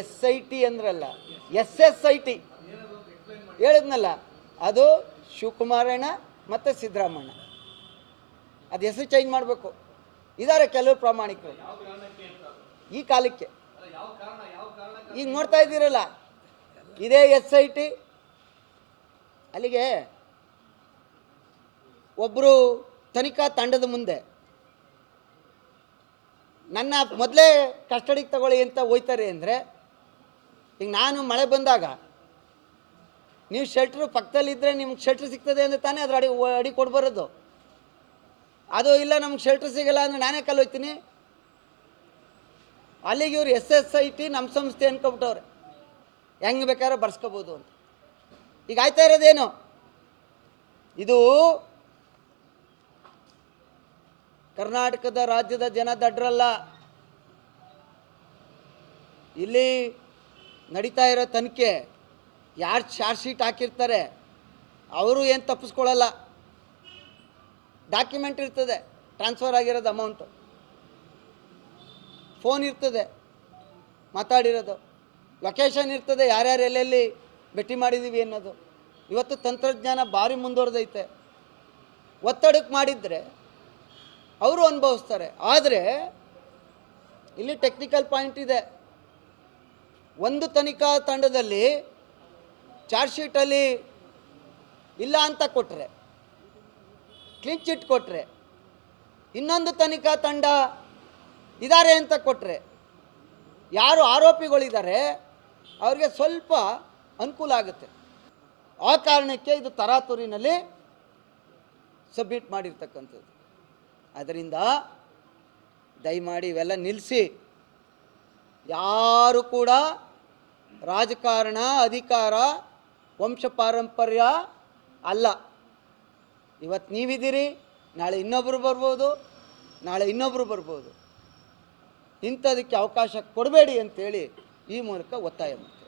SIT ಅಂದ್ರಲ್ಲ, SSIT ಹೇಳಿದ್ನಲ್ಲ, ಅದು ಶಿವಕುಮಾರಣ್ಣ ಮತ್ತು ಸಿದ್ದರಾಮಣ್ಣ. ಅದು ಹೆಸರು ಚೇಂಜ್ ಮಾಡಬೇಕು. ಇದ್ದಾರೆ ಕೆಲವರು ಪ್ರಾಮಾಣಿಕರು ಈ ಕಾಲಕ್ಕೆ. ಈಗ ನೋಡ್ತಾ ಇದ್ದೀರಲ್ಲ, ಇದೇ SIT. ಅಲ್ಲಿಗೆ ಒಬ್ಬರು ತನಿಖಾ ತಂಡದ ಮುಂದೆ ನನ್ನ ಮೊದಲೇ ಕಸ್ಟಡಿಗೆ ತಗೊಳ್ಳಿ ಅಂತ ಹೋಯ್ತಾರೆ ಅಂದರೆ, ಈಗ ನಾನು ಮಳೆ ಬಂದಾಗ ನೀವು ಶೆಲ್ಟ್ರು ಪಕ್ಕದಲ್ಲಿದ್ದರೆ ನಿಮ್ಗೆ ಶೆಲ್ಟ್ರ್ ಸಿಗ್ತದೆ ಅಂದರೆ ತಾನೇ ಅದ್ರ ಅಡಿ ಕೊಡ್ಬರೋದು. ಅದು ಇಲ್ಲ ನಮ್ಗೆ ಶೆಲ್ಟ್ರ್ ಸಿಗಲ್ಲ ಅಂದರೆ ನಾನೇ ಕಲ್ಲೋಯ್ತೀನಿ. ಅಲ್ಲಿಗೆ ಇವ್ರು SSIT ನಮ್ಮ ಸಂಸ್ಥೆ ಅನ್ಕೊಬಿಟ್ಟವ್ರೆ, ಹೆಂಗೆ ಬೇಕಾದ್ರೆ ಬರ್ಸ್ಕೋಬೋದು ಅಂತ. ಈಗ ಆಯ್ತಾ ಇರೋದೇನು, ಇದು ಕರ್ನಾಟಕದ ರಾಜ್ಯದ ಜನ ದಡ್ರಲ್ಲ. ಇಲ್ಲಿ ನಡೀತಾ ಇರೋ ತನಿಖೆ ಯಾರು ಚಾರ್ಜ್ ಶೀಟ್ ಹಾಕಿರ್ತಾರೆ ಅವರು ಏನು ತಪ್ಪಿಸ್ಕೊಳ್ಳಲ್ಲ. ಡಾಕ್ಯುಮೆಂಟ್ ಇರ್ತದೆ, ಟ್ರಾನ್ಸ್ಫರ್ ಆಗಿರೋದು ಅಮೌಂಟು, ಫೋನ್ ಇರ್ತದೆ ಮಾತಾಡಿರೋದು, ಲೊಕೇಶನ್ ಇರ್ತದೆ, ಯಾರ್ಯಾರು ಎಲ್ಲೆಲ್ಲಿ ಭೇಟಿ ಮಾಡಿದ್ದೀವಿ ಅನ್ನೋದು. ಇವತ್ತು ತಂತ್ರಜ್ಞಾನ ಭಾರಿ ಮುಂದುವರೆದೈತೆ. ಒತ್ತಡಕ್ಕೆ ಮಾಡಿದರೆ ಅವರು ಅನುಭವಿಸ್ತಾರೆ. ಆದರೆ ಇಲ್ಲಿ ಟೆಕ್ನಿಕಲ್ ಪಾಯಿಂಟ್ ಇದೆ. ಒಂದು ತನಿಖಾ ತಂಡದಲ್ಲಿ ಚಾರ್ಜ್ ಶೀಟಲ್ಲಿ ಇಲ್ಲ ಅಂತ ಕೊಟ್ಟರೆ, ಕ್ಲೀನ್ ಚಿಟ್ ಕೊಟ್ಟರೆ, ಇನ್ನೊಂದು ತನಿಖಾ ತಂಡ ಇದ್ದಾರೆ ಅಂತ ಕೊಟ್ಟರೆ, ಯಾರು ಆರೋಪಿಗಳಿದ್ದಾರೆ ಅವ್ರಿಗೆ ಸ್ವಲ್ಪ ಅನುಕೂಲ ಆಗುತ್ತೆ. ಆ ಕಾರಣಕ್ಕೆ ಇದು ತರಾತುರಿನಲ್ಲಿ ಸಬ್ಮಿಟ್ ಮಾಡಿರ್ತಕ್ಕಂಥದ್ದು. ಅದರಿಂದ ದಯಮಾಡಿ ಇವೆಲ್ಲ ನಿಲ್ಲಿಸಿ. ಯಾರು ಕೂಡ ರಾಜಕಾರಣ, ಅಧಿಕಾರ, ವಂಶ ಪಾರಂಪರ್ಯ ಅಲ್ಲ. ಇವತ್ತು ನೀವಿದ್ದೀರಿ, ನಾಳೆ ಇನ್ನೊಬ್ಬರು ಬರ್ಬೋದು, ನಾಳೆ ಇನ್ನೊಬ್ಬರು ಬರ್ಬೋದು. ಇಂಥದಕ್ಕೆ ಅವಕಾಶ ಕೊಡಬೇಡಿ ಅಂತೇಳಿ ಈ ಮೂಲಕ ಒತ್ತಾಯ ಮಾಡಿ.